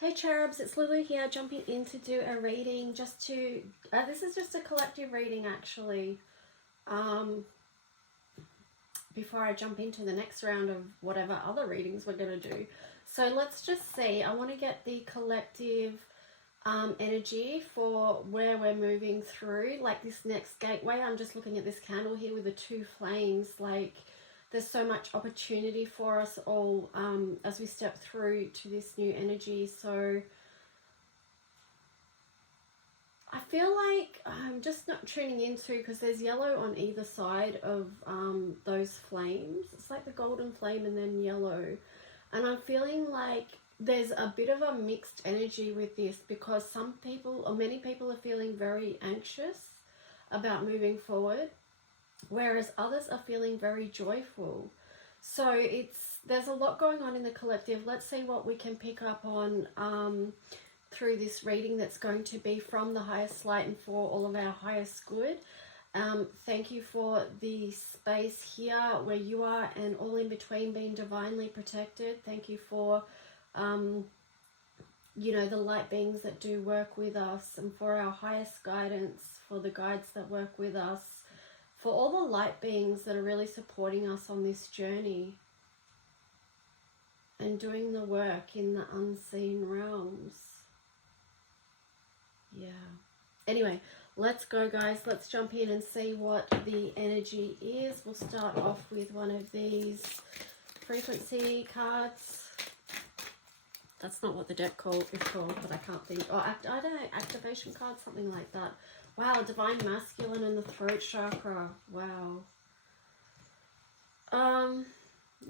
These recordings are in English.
Hey cherubs, it's Lulu here, jumping in to do a reading. This is just a collective reading actually. Before I jump into the next round of whatever other readings we're going to do. So let's just see. I want to get the collective energy for where we're moving through, like this next gateway. I'm just looking at this candle here with the two flames. Like there's so much opportunity for us all as we step through to this new energy. So I feel like I'm just not tuning into, because there's yellow on either side of those flames. It's like the golden flame and then yellow. And I'm feeling like there's a bit of a mixed energy with this, because some people, or many people, are feeling very anxious about moving forward, whereas others are feeling very joyful. So there's a lot going on in the collective. Let's see what we can pick up on through this reading that's going to be from the highest light and for all of our highest good. Thank you for the space here where you are and all in between being divinely protected. Thank you for you know, the light beings that do work with us, and for our highest guidance, for the guides that work with us, for all the light beings that are really supporting us on this journey and doing the work in the unseen realms. Yeah. Anyway, let's go guys. Let's jump in and see what the energy is. We'll start off with one of these frequency cards. That's not what the deck is called, but I can't think. Oh, I don't know, activation card, something like that. Wow, divine masculine and the throat chakra. Wow.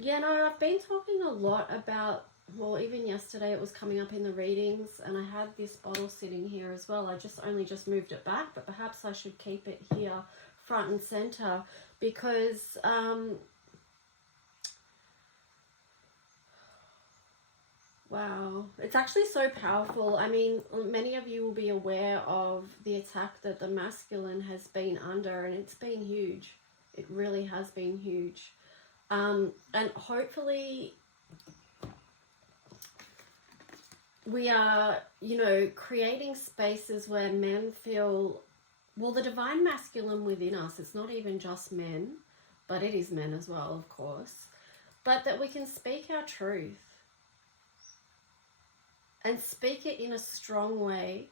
Yeah, no, I've been talking a lot about, well, even yesterday it was coming up in the readings, and I had this bottle sitting here as well. I only just moved it back, but perhaps I should keep it here front and center, because wow, it's actually so powerful. I mean, many of you will be aware of the attack that the masculine has been under, and it's been huge. It really has been huge. And hopefully we are, you know, creating spaces where men feel, well, the divine masculine within us, it's not even just men, but it is men as well, of course, but that we can speak our truth and speak it in a strong way,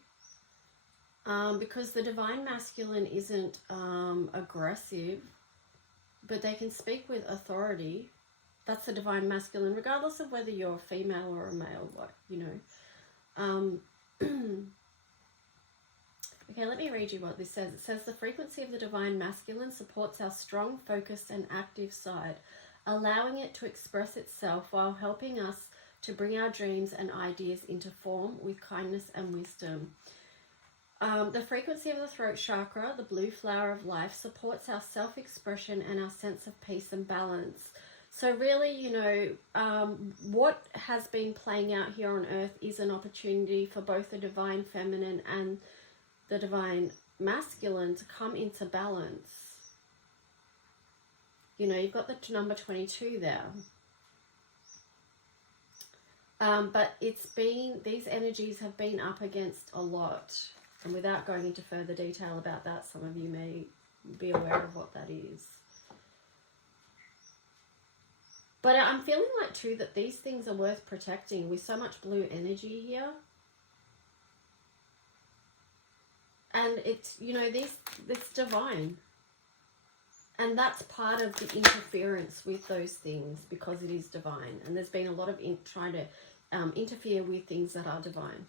because the divine masculine isn't aggressive, but they can speak with authority. That's the divine masculine, regardless of whether you're a female or a male, like, you know. Okay, let me read you what this says. It says, the frequency of the divine masculine supports our strong, focused, and active side, allowing it to express itself while helping us to bring our dreams and ideas into form with kindness and wisdom. The frequency of the throat chakra, the blue flower of life, supports our self-expression and our sense of peace and balance. So really, you know, what has been playing out here on earth is an opportunity for both the divine feminine and the divine masculine to come into balance. You know, you've got the number 22 there. But these energies have been up against a lot. And without going into further detail about that, some of you may be aware of what that is. But I'm feeling like too that these things are worth protecting with so much blue energy here. And it's, you know, it's divine. And that's part of the interference with those things, because it is divine. And there's been a lot of trying to interfere with things that are divine.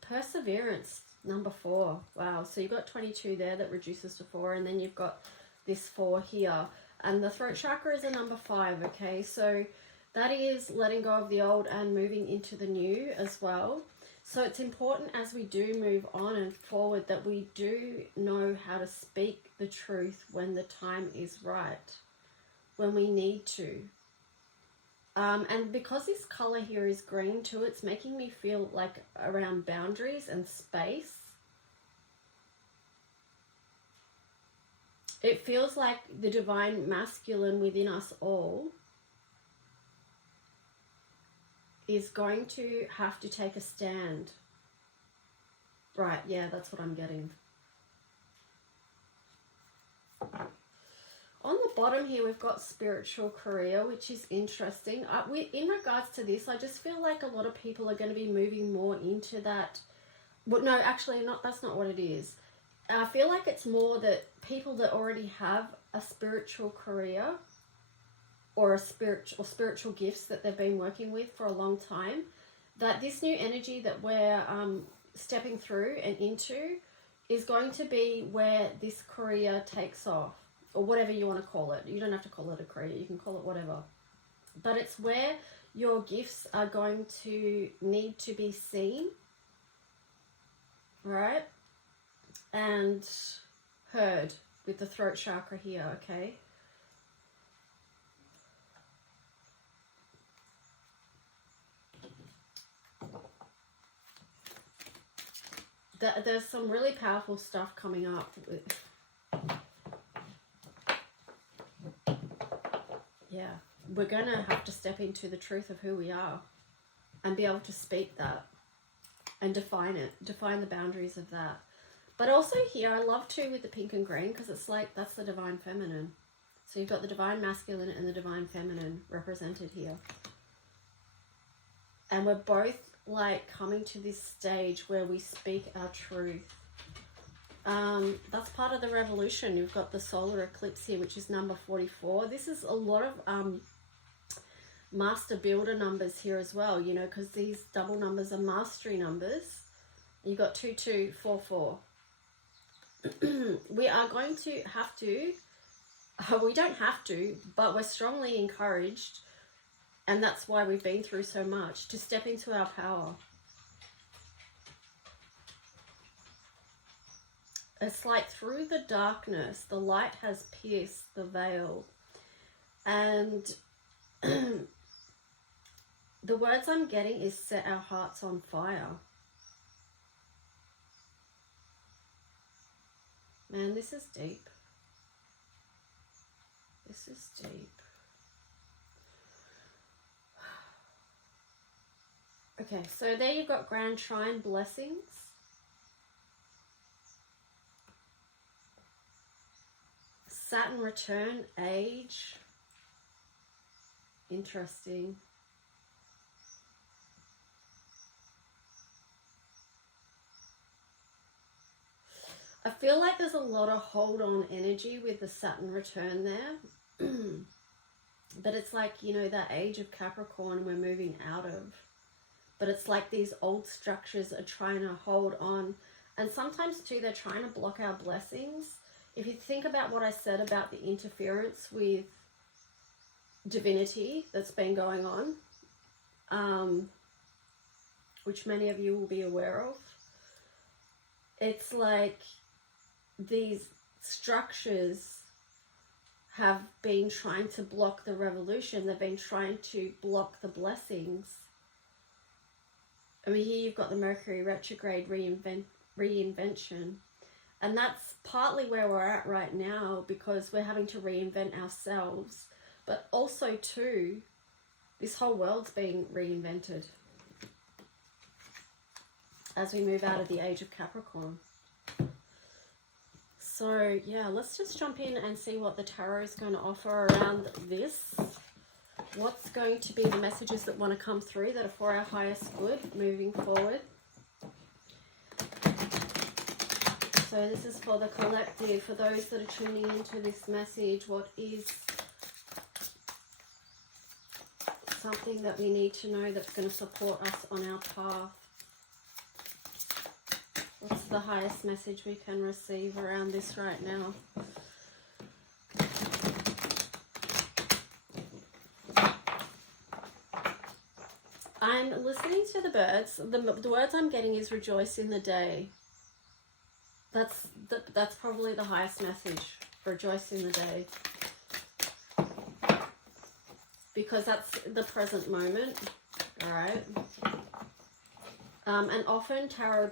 Perseverance, number 4. Wow, so you've got 22 there that reduces to 4, and then you've got this 4 here. And the throat chakra is a number 5, okay? So that is letting go of the old and moving into the new as well. So it's important as we do move on and forward that we do know how to speak the truth when the time is right, when we need to. And because this color here is green too, it's making me feel like around boundaries and space. It feels like the divine masculine within us all is going to have to take a stand. Right, yeah, that's what I'm getting. On the bottom here, we've got spiritual career, which is interesting. In regards to this, I just feel like a lot of people are going to be moving more into that. Well, no, actually, that's not what it is. I feel like it's more that people that already have a spiritual career or spiritual gifts that they've been working with for a long time, that this new energy that we're stepping through and into is going to be where this career takes off, or whatever you want to call it. You don't have to call it a career, you can call it whatever. But it's where your gifts are going to need to be seen, right? And heard with the throat chakra here, okay? There's some really powerful stuff coming up with, yeah, we're gonna have to step into the truth of who we are and be able to speak that and define the boundaries of that. But also here, I love too with the pink and green, because it's like, that's the divine feminine. So you've got the divine masculine and the divine feminine represented here. And we're both like coming to this stage where we speak our truth. That's part of the revolution. You've got the solar eclipse here, which is number 44. This is a lot of master builder numbers here as well, you know, because these double numbers are mastery numbers. You've got 2244. We are going to have to, we don't have to, but we're strongly encouraged, and that's why we've been through so much, to step into our power. It's like through the darkness, the light has pierced the veil. And the words I'm getting is set our hearts on fire. Man, this is deep. This is deep. Okay, so there you've got Grand Trine blessings. Saturn return, age. Interesting. I feel like there's a lot of hold on energy with the Saturn return there. But it's like, you know, that age of Capricorn we're moving out of. But it's like these old structures are trying to hold on. And sometimes too, they're trying to block our blessings. If you think about what I said about the interference with divinity that's been going on, which many of you will be aware of, it's like these structures have been trying to block the revolution. They've been trying to block the blessings. I mean, here you've got the Mercury retrograde reinvention. And that's partly where we're at right now, because we're having to reinvent ourselves. But also too, this whole world's being reinvented as we move out of the age of Capricorn. So yeah, let's just jump in and see what the tarot is going to offer around this. What's going to be the messages that want to come through that are for our highest good moving forward. So this is for the collective, for those that are tuning into this message. What is something that we need to know that's going to support us on our path? What's the highest message we can receive around this right now? I'm listening to the birds. The words I'm getting is rejoice in the day. That's probably the highest message. Rejoice in the day. Because that's the present moment. Alright. And often tarot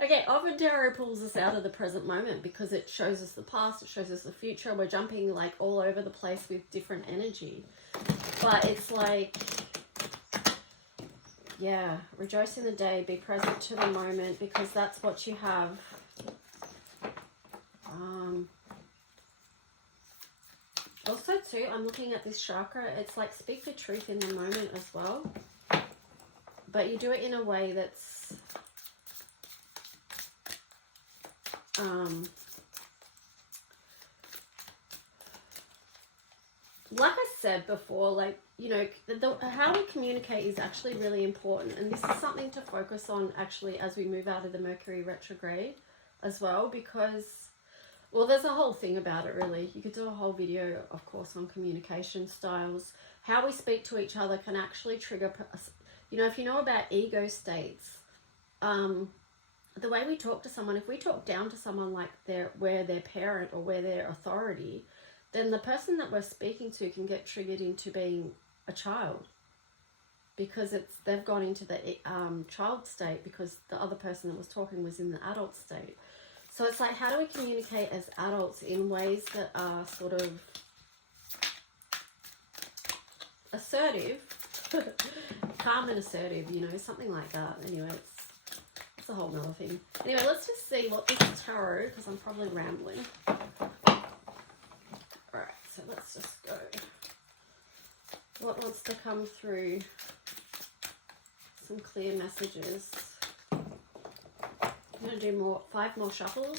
Okay, often tarot pulls us out of the present moment because it shows us the past, it shows us the future. We're jumping like all over the place with different energy. But it's like, yeah, rejoice in the day, be present to the moment, because that's what you have. Also too, I'm looking at this chakra, it's like speak the truth in the moment as well. But you do it in a way that's like I said before, like, you know, how we communicate is actually really important. And this is something to focus on actually as we move out of the Mercury retrograde as well, because, well, there's a whole thing about it really. You could do a whole video, of course, on communication styles. How we speak to each other can actually trigger, you know, if you know about ego states, the way we talk to someone, if we talk down to someone like we're their parent or we're their authority, then the person that we're speaking to can get triggered into being a child, because they've gone into the child state because the other person that was talking was in the adult state. So it's like, how do we communicate as adults in ways that are sort of assertive, calm and assertive, you know, something like that. Anyway, it's a whole nother thing. Anyway, let's just see what this tarot, because I'm probably rambling. Alright, so let's just go. What wants to come through? Some clear messages. I'm going to do 5 more shuffles.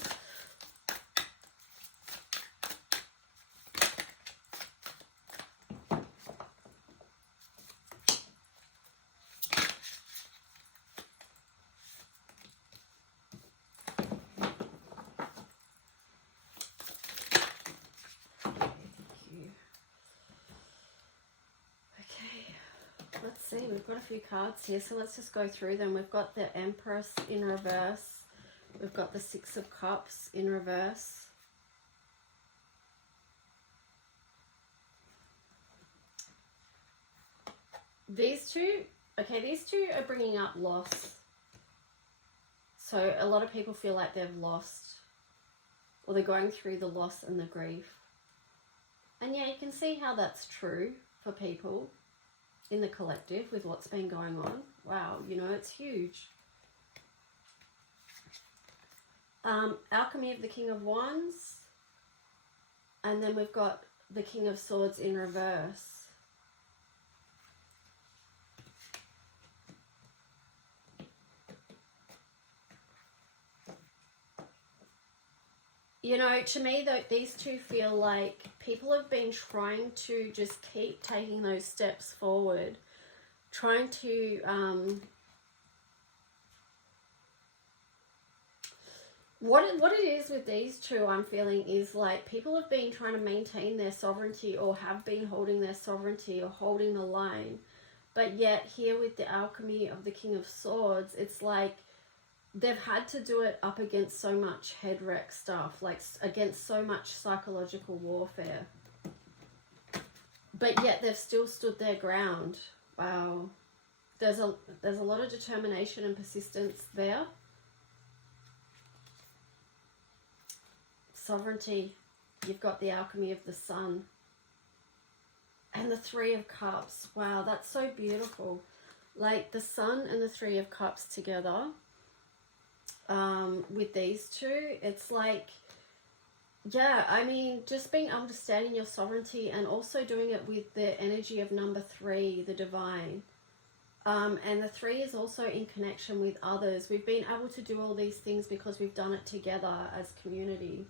Let's see, we've got a few cards here, so let's just go through them. We've got the Empress in reverse. We've got the 6 of Cups in reverse. These two are bringing up loss. So a lot of people feel like they've lost, or they're going through the loss and the grief. And yeah, you can see how that's true for people in the collective with what's been going on. Wow, you know, it's huge. Alchemy of the King of Wands. And then we've got the King of Swords in reverse. You know, to me, though, these two feel like people have been trying to just keep taking those steps forward, trying to, what it is with these two, I'm feeling, is like people have been trying to maintain their sovereignty, or have been holding their sovereignty or holding the line. But yet here with the Alchemy of the King of Swords, it's like they've had to do it up against so much head wreck stuff, like against so much psychological warfare. But yet they've still stood their ground. Wow. There's a lot of determination and persistence there. Sovereignty. You've got the Alchemy of the Sun. And the 3 of Cups. Wow, that's so beautiful. Like the Sun and the 3 of Cups together. With these two, it's like, yeah, I mean, just being understanding your sovereignty, and also doing it with the energy of number 3, the divine. And the 3 is also in connection with others. We've been able to do all these things because we've done it together as community.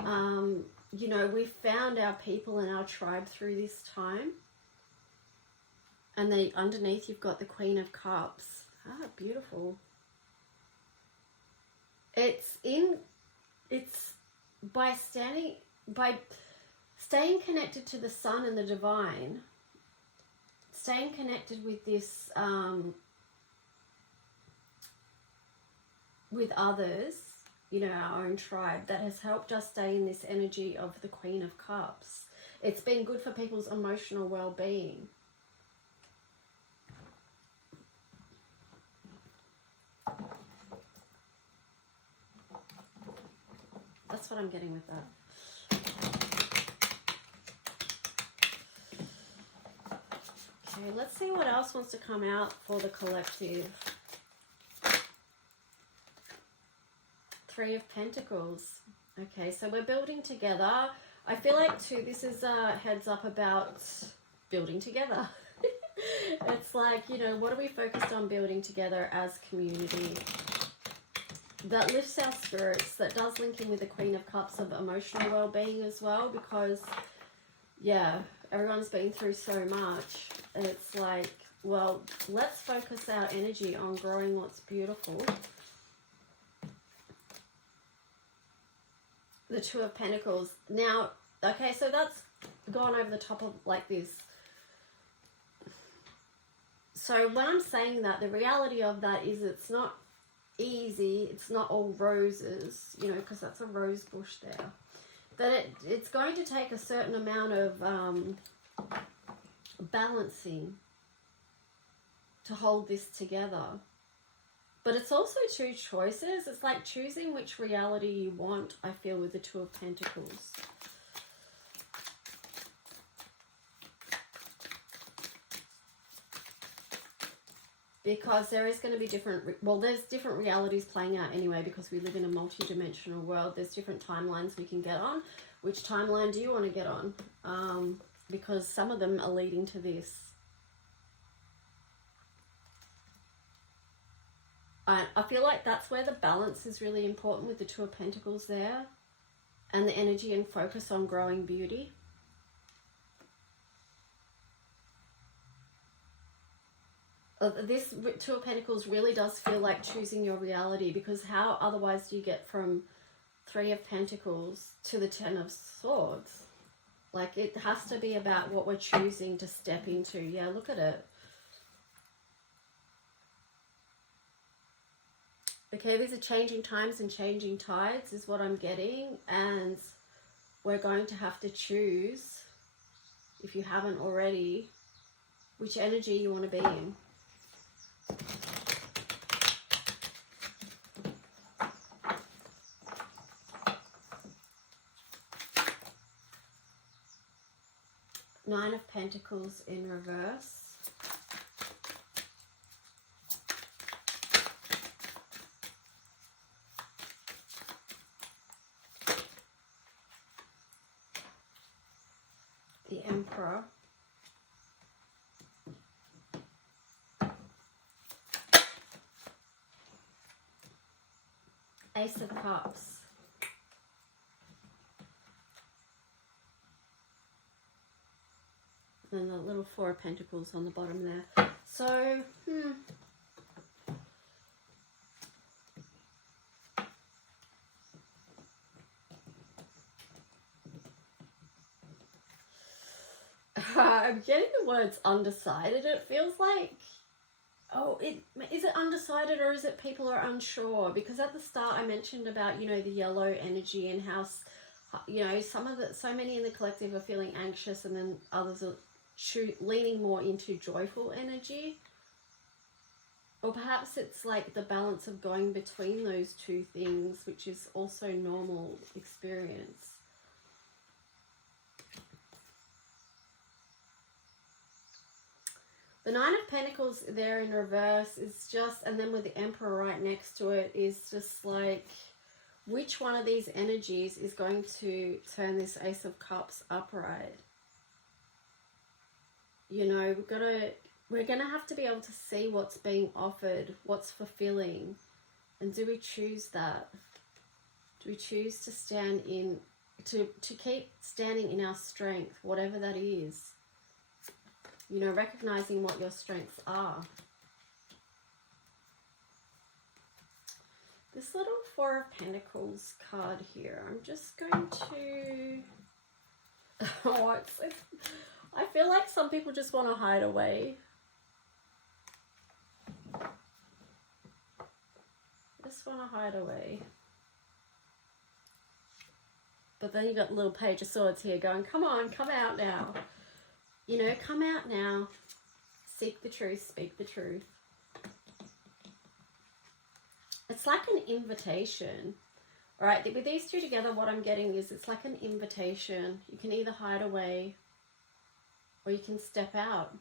You know, we've found our people and our tribe through this time. And then underneath you've got the Queen of Cups. Ah, beautiful. It's by staying connected to the sun and the divine, staying connected with this, with others, you know, our own tribe, that has helped us stay in this energy of the Queen of Cups. It's been good for people's emotional well-being. That's what I'm getting with that. Okay, let's see what else wants to come out for the collective. Three of Pentacles. Okay, so we're building together. I feel like too, this is a heads up about building together. It's like, you know, what are we focused on building together as community? That lifts our spirits, that does link in with the Queen of Cups of emotional well-being as well, because, yeah, everyone's been through so much. And it's like, well, let's focus our energy on growing what's beautiful. The Two of Pentacles. Now, okay, so that's gone over the top of like this. So when I'm saying that, the reality of that is it's not easy. It's not all roses, you know, because that's a rose bush there. That it's going to take a certain amount of balancing to hold this together. But it's also two choices. It's like choosing which reality you want, I feel, with the Two of Pentacles. Because there is going to be different, well, there's different realities playing out anyway, because we live in a multi-dimensional world. There's different timelines we can get on. Which timeline do you want to get on? Because some of them are leading to this. I feel like that's where the balance is really important with the Two of Pentacles there. And the energy and focus on growing beauty. This Two of Pentacles really does feel like choosing your reality, because how otherwise do you get from Three of Pentacles to the Ten of Swords? Like, it has to be about what we're choosing to step into. Yeah, look at it. Okay, these are changing times and changing tides is what I'm getting. And we're going to have to choose, if you haven't already, which energy you want to be in. Nine of Pentacles in reverse. The Emperor. Ace of Cups. And the little Four of Pentacles on the bottom there. So, I'm getting the words undecided. It feels like, oh, is it undecided, or is it people are unsure? Because at the start I mentioned about, you know, the yellow energy and how, you know, so many in the collective are feeling anxious, and then others are leaning more into joyful energy. Or perhaps it's like the balance of going between those two things, which is also normal experience. The Nine of Pentacles there in reverse is just, and then with the Emperor right next to it, is just like, which one of these energies is going to turn this Ace of Cups upright? You know, we're gonna have to be able to see what's being offered, what's fulfilling, and do we choose that? Do we choose to stand in, to keep standing in our strength, whatever that is? You know, recognizing what your strengths are. This little Four of Pentacles card here, I'm just going to... Oh, I feel like some people just want to hide away. Just want to hide away. But then you got the little Page of Swords here going, come on, come out now. You know, come out now. Seek the truth, speak the truth. It's like an invitation. All right, with these two together, what I'm getting is it's like an invitation. You can either hide away or you can step out.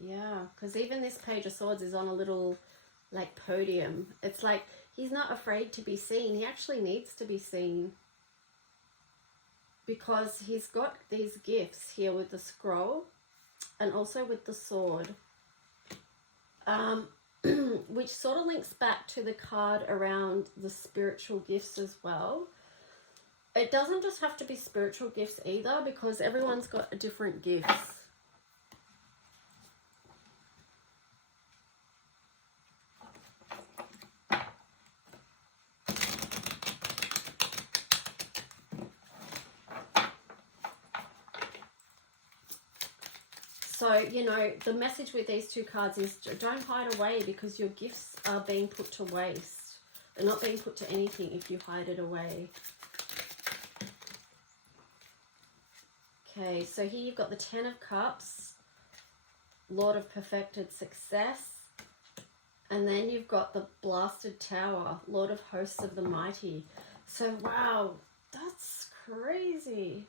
Yeah, because even this Page of Swords is on a little like podium. It's like he's not afraid to be seen. He actually needs to be seen because he's got these gifts here with the scroll and also with the sword, which sort of links back to the card around the spiritual gifts as well. It doesn't just have to be spiritual gifts either, because everyone's got a different gifts. So, you know, the message with these two cards is don't hide away, because your gifts are being put to waste. They're not being put to anything if you hide it away. Okay, so here you've got the Ten of Cups, Lord of Perfected Success, and then you've got the Blasted Tower, Lord of Hosts of the Mighty. So, wow, that's crazy.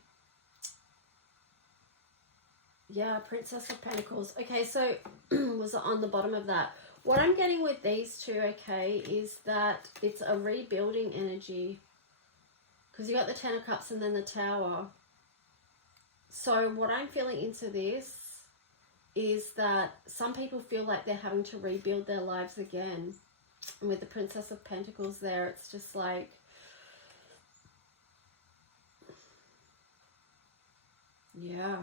Yeah, Princess of Pentacles. Okay, so was on the bottom of that. What I'm getting with these two, okay, is that it's a rebuilding energy. Because you got the Ten of Cups and then the Tower. So what I'm feeling into this is that some people feel like they're having to rebuild their lives again. And with the Princess of Pentacles there, it's just like, yeah,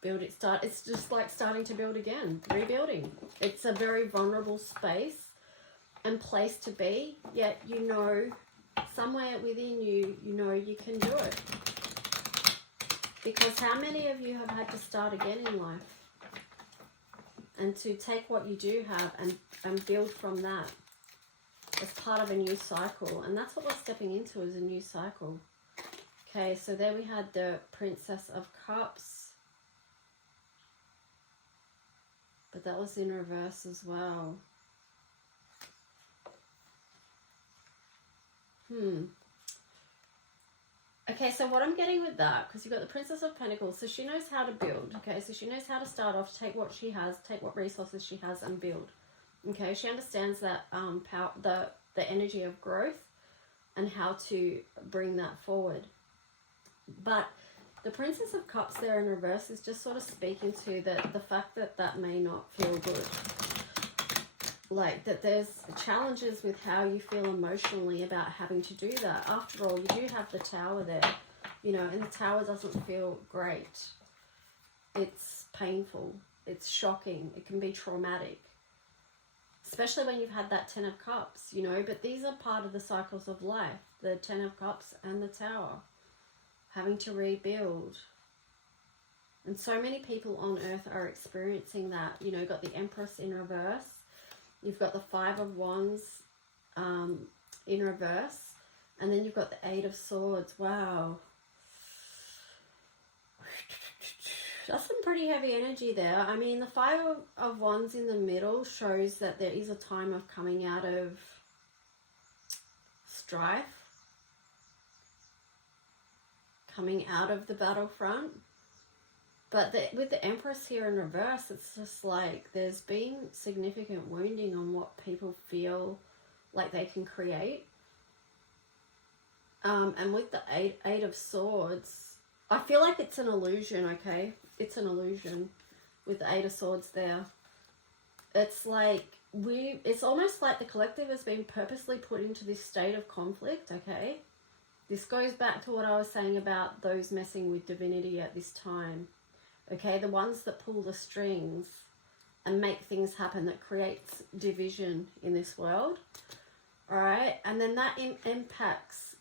build it, start. It's just like starting to build again, rebuilding. It's a very vulnerable space and place to be, yet you know, somewhere within you, you know you can do it. Because how many of you have had to start again in life? And to take what you do have and build from that as part of a new cycle. And that's what we're stepping into, is a new cycle. Okay, so there we had the Princess of Cups. But that was in reverse as well. Okay, so what I'm getting with that, because you've got the Princess of Pentacles, so she knows how to build, okay? So she knows how to start off, take what she has, take what resources she has and build. Okay, she understands that power, the energy of growth and how to bring that forward. But the Princess of Cups there in reverse is just sort of speaking to the fact that that may not feel good. Like that there's challenges with how you feel emotionally about having to do that. After all, you do have the Tower there, you know, and the Tower doesn't feel great. It's painful. It's shocking. It can be traumatic. Especially when you've had that Ten of Cups, you know, but these are part of the cycles of life. The Ten of Cups and the Tower. Having to rebuild. And so many people on Earth are experiencing that. You know, got the Empress in reverse. You've got the Five of Wands in reverse. And then you've got the Eight of Swords. Wow. That's some pretty heavy energy there. I mean, the Five of Wands in the middle shows that there is a time of coming out of strife. Coming out of the battlefront. But with the Empress here in reverse, it's just like there's been significant wounding on what people feel like they can create. And with the Eight of Swords, I feel like it's an illusion, okay? It's an illusion with the Eight of Swords there. It's like it's almost like the collective has been purposely put into this state of conflict, okay? This goes back to what I was saying about those messing with divinity at this time. Okay, the ones that pull the strings and make things happen, that creates division in this world. All right, and then that impacts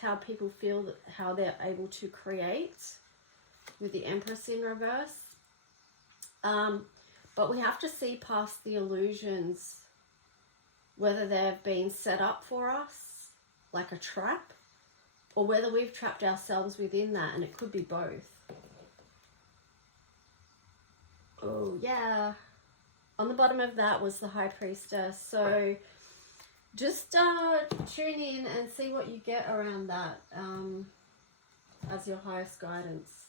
how people feel, how they're able to create with the Empress in reverse. But we have to see past the illusions, whether they've been set up for us like a trap, or whether we've trapped ourselves within that, and it could be both. Oh, yeah. On the bottom of that was the High Priestess. So just tune in and see what you get around that as your highest guidance,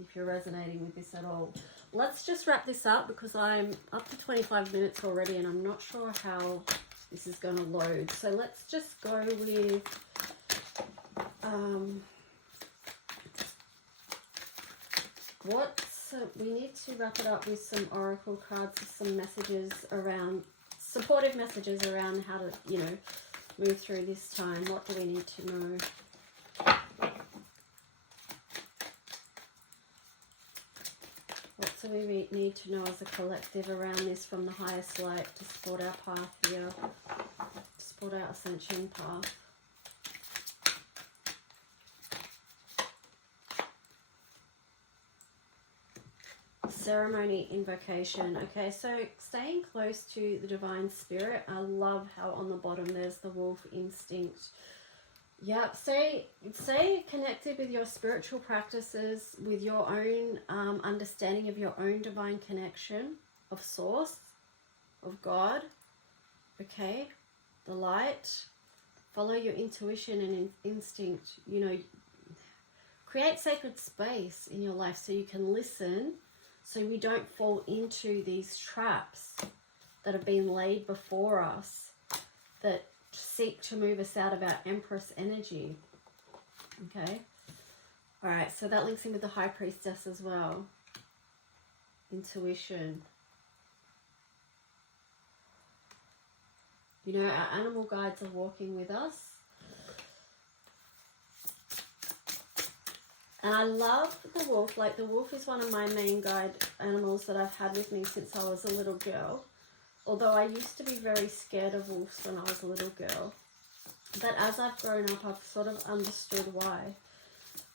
if you're resonating with this at all. Let's just wrap this up because I'm up to 25 minutes already and I'm not sure how this is going to load. So let's just go with we need to wrap it up with some oracle cards, some messages around, supportive messages around how to, you know, move through this time. What do we need to know? What do we need to know as a collective around this from the highest light to support our path here, to support our ascension path? Ceremony invocation. Okay, so staying close to the divine spirit. I love how on the bottom there's the wolf instinct. Yep, stay connected with your spiritual practices, with your own understanding of your own divine connection of source, of God. Okay, the light. Follow your intuition and instinct. You know, create sacred space in your life so you can listen, so we don't fall into these traps that have been laid before us that seek to move us out of our Empress energy. Okay. All right. So that links in with the High Priestess as well. Intuition. You know, our animal guides are walking with us. And I love the wolf. Like, the wolf is one of my main guide animals that I've had with me since I was a little girl. Although I used to be very scared of wolves when I was a little girl. But as I've grown up, I've sort of understood why.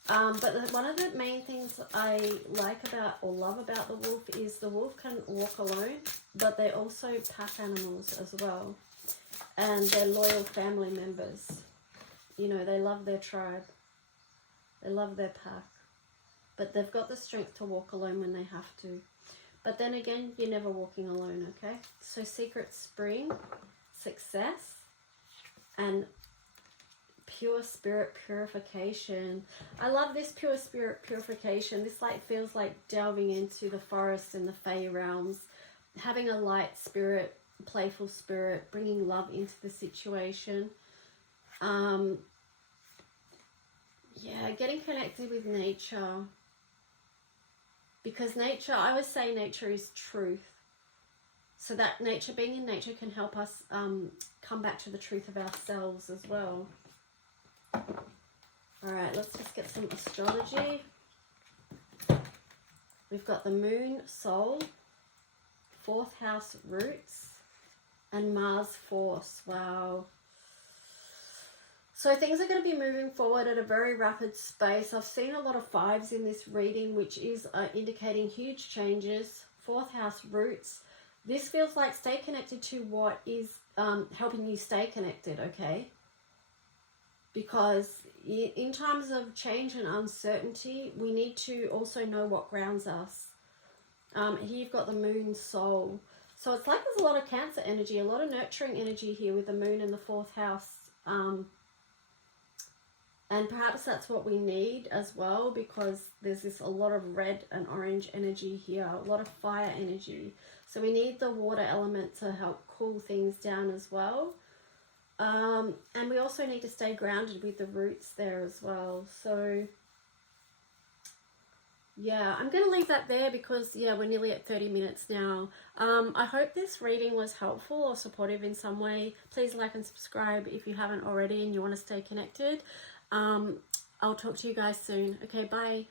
But one of the main things I like about or love about the wolf is the wolf can walk alone, but they're also pack animals as well. And they're loyal family members. You know, they love their tribe. They love their pack. But they've got the strength to walk alone when they have to. But then again, you're never walking alone, okay? So secret spring, success, and pure spirit purification. I love this pure spirit purification. This like feels like delving into the forest and the Fey realms, having a light spirit, playful spirit, bringing love into the situation. Yeah, getting connected with nature. Because nature, I always say nature is truth. So that nature, being in nature can help us come back to the truth of ourselves as well. All right, let's just get some astrology. We've got the moon, soul, 4th house, roots, and Mars, force. Wow. So things are going to be moving forward at a very rapid space. I've seen a lot of 5s in this reading, which is indicating huge changes. 4th house, roots. This feels like stay connected to what is helping you stay connected, okay? Because in times of change and uncertainty, we need to also know what grounds us. Here you've got the moon, soul. So it's like there's a lot of Cancer energy, a lot of nurturing energy here with the moon in the 4th house. And perhaps that's what we need as well, because there's a lot of red and orange energy here, a lot of fire energy. So we need the water element to help cool things down as well. And we also need to stay grounded with the roots there as well. So yeah, I'm going to leave that there because, yeah, we're nearly at 30 minutes now. I hope this reading was helpful or supportive in some way. Please like and subscribe if you haven't already and you want to stay connected. I'll talk to you guys soon. Okay, bye.